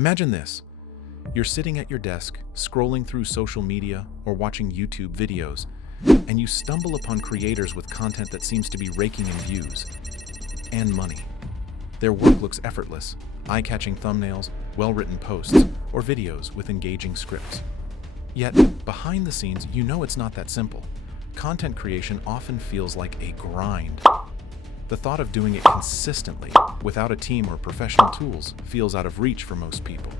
Imagine this. You're sitting at your desk, scrolling through social media or watching YouTube videos, and you stumble upon creators with content that seems to be raking in views and money. Their work looks effortless, eye-catching thumbnails, well-written posts, or videos with engaging scripts. Yet, behind the scenes, you know it's not that simple. Content creation often feels like a grind. The thought of doing it consistently, without a team or professional tools, feels out of reach for most people.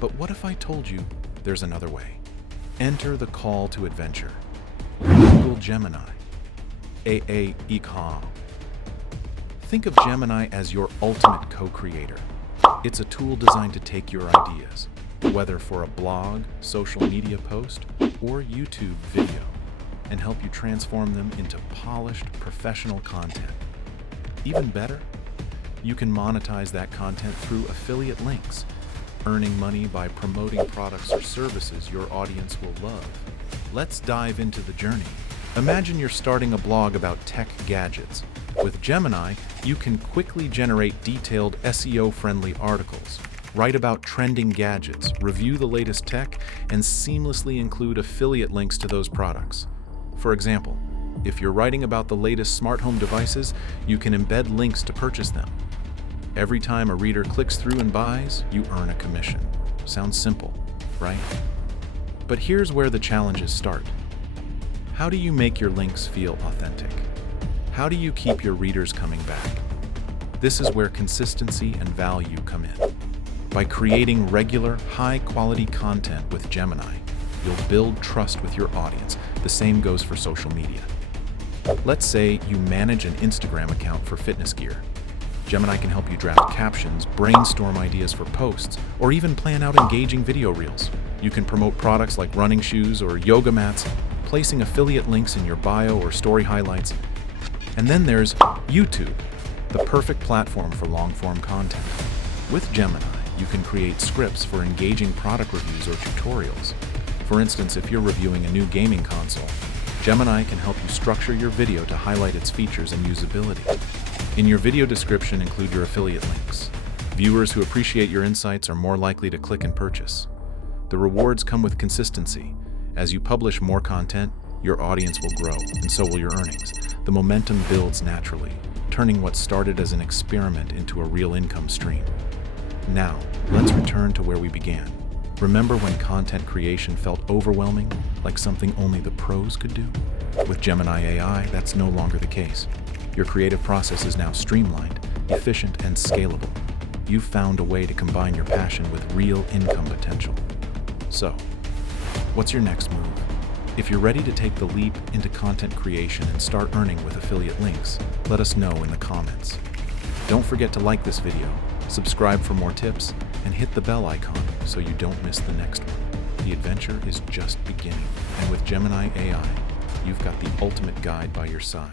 But what if I told you there's another way? Enter the call to adventure. Google Gemini. AI. Think of Gemini as your ultimate co-creator. It's a tool designed to take your ideas, whether for a blog, social media post, or YouTube video, and help you transform them into polished, professional content. Even better, you can monetize that content through affiliate links, earning money by promoting products or services your audience will love. Let's dive into the journey. Imagine you're starting a blog about tech gadgets. With Gemini, you can quickly generate detailed SEO-friendly articles, write about trending gadgets, review the latest tech, and seamlessly include affiliate links to those products. For example, if you're writing about the latest smart home devices, you can embed links to purchase them. Every time a reader clicks through and buys, you earn a commission. Sounds simple, right? But here's where the challenges start. How do you make your links feel authentic? How do you keep your readers coming back? This is where consistency and value come in. By creating regular, high-quality content with Gemini, you'll build trust with your audience. The same goes for social media. Let's say you manage an Instagram account for fitness gear. Gemini can help you draft captions, brainstorm ideas for posts, or even plan out engaging video reels. You can promote products like running shoes or yoga mats, placing affiliate links in your bio or story highlights. And then there's YouTube, the perfect platform for long-form content. With Gemini, you can create scripts for engaging product reviews or tutorials. For instance, if you're reviewing a new gaming console, Gemini can help you structure your video to highlight its features and usability. In your video description, include your affiliate links. Viewers who appreciate your insights are more likely to click and purchase. The rewards come with consistency. As you publish more content, your audience will grow, and so will your earnings. The momentum builds naturally, turning what started as an experiment into a real income stream. Now, let's return to where we began. Remember when content creation felt overwhelming, like something only the pros could do? With Gemini AI, that's no longer the case. Your creative process is now streamlined, efficient, and scalable. You've found a way to combine your passion with real income potential. So, what's your next move? If you're ready to take the leap into content creation and start earning with affiliate links, let us know in the comments. Don't forget to like this video, subscribe for more tips, and hit the bell icon so you don't miss the next one. The adventure is just beginning, and with Gemini AI, you've got the ultimate guide by your side.